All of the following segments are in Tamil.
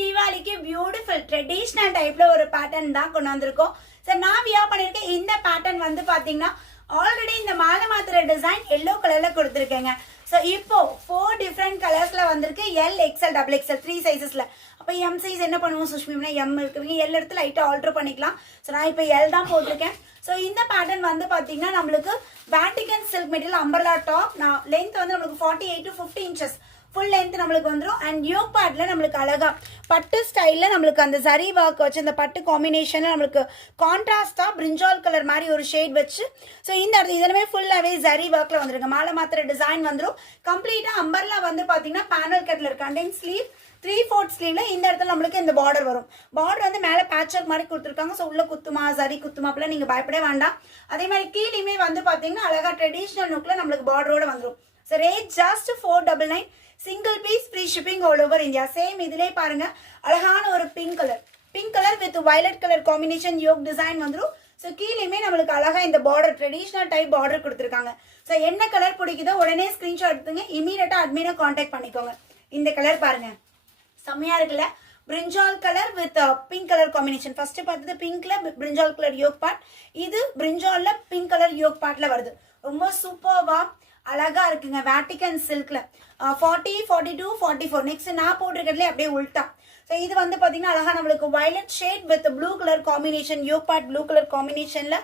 தீபாவளிக்கு பியூட்டிஃபுல் ட்ரெடிஷ்னல் டைப்ல ஒரு பேட்டர்ன் தான் கொண்டு வந்திருக்கோம். ஸோ நான் வியா பண்ணியிருக்கேன். இந்த பேட்டர்ன் வந்து பார்த்தீங்கன்னா ஆல்ரெடி இந்த மாலை மாத்திர டிசைன் எல்லோ கலர்ல கொடுத்துருக்கேங்க. ஸோ இப்போ 4 டிஃப்ரெண்ட் கலர்ஸ்ல வந்திருக்கு. L, XL, double XL 3 சைஸஸ்ல. அப்போ எம் சைஸ் என்ன பண்ணுவோம் சுஷ்மினா, எம் இருக்குவீங்க, எல் எடுத்து லைட்டாக ஆல்டர் பண்ணிக்கலாம். ஸோ நான் இப்போ எல் தான் போட்டிருக்கேன். ஸோ இந்த பேட்டர்ன் வந்து பார்த்தீங்கன்னா நம்மளுக்கு Vatican silk material umbrella top. நான் லென்த் வந்து நம்மளுக்கு 48 to 50 inches ஃபுல் லென்த் நம்மளுக்கு வந்துடும். அண்ட் யோக் பார்ட்ல நம்மளுக்கு அழகா பட்டு ஸ்டைல்ல நம்மளுக்கு அந்த சரி ஒர்க் வச்சு அந்த பட்டு காம்பினேஷன்ல நம்மளுக்கு கான்ட்ராஸ்டா பிரிஞ்சால் கலர் மாதிரி ஒரு ஷேட் வச்சு ஸோ இந்த இடத்துல இதெல்லாமே ஃபுல்லாவே சரி ஒர்க்ல வந்துருங்க. மாலை மாத்திர டிசைன் வந்துடும். கம்ப்ளீட்டா அம்பர்லா வந்து பாத்தீங்கன்னா பேனல் கட்ல இருக்கு. கண்டென்ட் ஸ்லீவ் 3/4 ஸ்லீவ்ல இந்த இடத்துல நம்மளுக்கு இந்த பார்டர் வரும். பார்டர் வந்து மேல பேட்ச் ஒர்க் மாதிரி கொடுத்துருக்காங்க. ஸோ உள்ள குத்துமா சரி குத்துமா அப்படிலாம் நீங்க பயப்படவே வேண்டாம். அதே மாதிரி கீழேயுமே வந்து பாத்தீங்கன்னா அழகா ட்ரெடிஷனல் லுக்ல நம்மளுக்கு பார்டரோட வந்துடும். So rate just 499. Single piece free shipping all over India. Same இதிலே பாருங்க அழகான ஒரு pink colour with violet colour combination yoke design வந்துடும். ஸோ கீழேயுமே நம்மளுக்கு அழகா இந்த பார்டர் ட்ரெடிஷனல் டைப் பார்டர் கொடுத்துருக்காங்க. ஸோ என்ன கலர் பிடிக்குதோ உடனே ஸ்கிரீன்ஷாட் எடுத்துங்க. இமீடியட்டா அட்மினை கான்டாக்ட் பண்ணிக்கோங்க. இந்த கலர் பாருங்க செம்மையா இருக்குல்ல, பிரிஞ்சால் colour with pink colour combination. First பார்த்தது பிங்க்ல பிரிஞ்சால் கலர் யோக் பார்ட், இது பிரிஞ்சால்ல பிங்க் கலர் யோக் பார்ட்ல வருது. ரொம்ப சூப்பர்வா அழகா இருக்குங்க. வேட்டிகன் சில்க்ல 40, 42, 44. நெக்ஸ்ட் நான் போட்டிருக்கிறதுல அப்படியே உல்டா. ஸோ இது வந்து பாத்தீங்கன்னா அழகா நம்மளுக்கு violet shade with blue colour combination, yoke part blue colour காம்பினேஷன்ல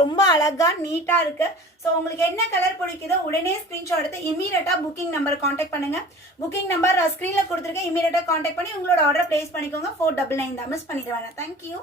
ரொம்ப அழகா நீட்டா இருக்கு. ஸோ உங்களுக்கு என்ன கலர் பிடிக்குதோ உடனே ஸ்கிரீன்ஷாட் எடுத்து இமீடியட்டா புக்கிங் நம்பர் கான்டாக்ட் பண்ணுங்க. புக்கிங் நம்பர் ஸ்கிரீன்ல கொடுத்துருக்கேன். இமீடியட்டா கான்டாக்ட் பண்ணி உங்களோட ஆர்டர் பிளேஸ் பண்ணிக்கோங்க. 499 தான், மிஸ் பண்ணிடுவேன். தேங்க்யூ.